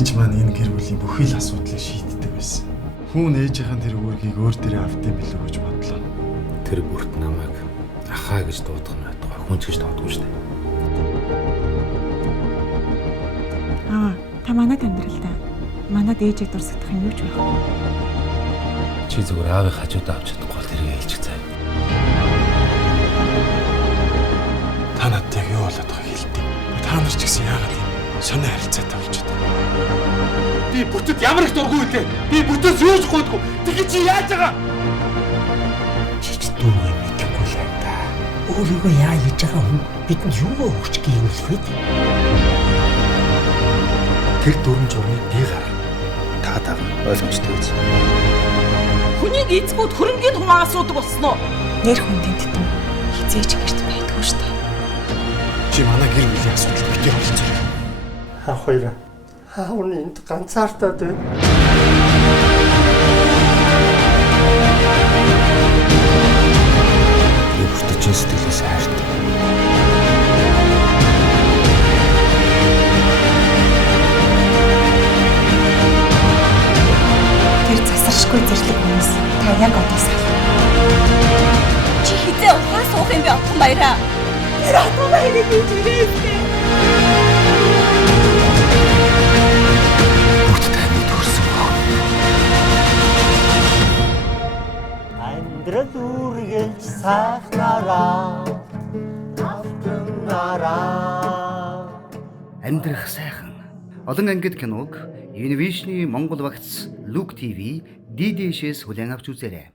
ээж маань энэ гэр бүлийн бүхий л асуудлыг шийддэг байсан. Хүн ээжийнхэн тэр үүргийг өөр дээрээ автсан билүү гэж бодлоо. Тэр бүрт намайг ахаа гэж дуудах нь байтугай хүнч гэж тоодгүй шүү дээ. Та манайд амьдралдаа манайд ээжийг дурсагдах юм юу ч байхгүй. Чи зүгээр аавыг хажуудаа авч чадахгүй бол тэрийг ээлжих цай. Та надад яг юу болоод байгааг хэлдэг. Та нар ч гэсэн яагаад юм сонио харилцаатай болж байна. Би бүтэд ямар их дургүй вэ? Би бүтэс юу ч гойдгүй. Тэгэхээр чи яаж байгаа? Чич дүүгээ мэдэхгүй л байна да. Өөрийгөө яа хийж байгаа хүн бидэнд юу өгч гийлэх вэ? Тэр дүрм журмыг би гаргав. Та дагна ойлгомжтой биз? Хүнийг эзгүүд хөрөнгөний тумаа асуудаг болсноо. Нэр хүн тэнтэн хизээч гэрт байдгүй шүү дээ. Чи манай гэр бүлийн асуудал битгий болцоо. Аав хоёроо. Аав нь энд ганцаардаад байна. Би бүртэж сэтгэлээс хайртай. Тэр засаршгүй зэрлэг хүмүүс та яг одоо сайн. Чи хизээ ухаан суух юм бэ отхон баяраа. Тэр отхон баярыг гэж ирээсэй. Бүрт таны төрсөн баг. Амьдрал үргэлж сайхнараа автонараа. Амьдрах сайхан. Олон ангид киног Univision Монгол багц Look TV DD-шээс хүлээн авч үзээрэй.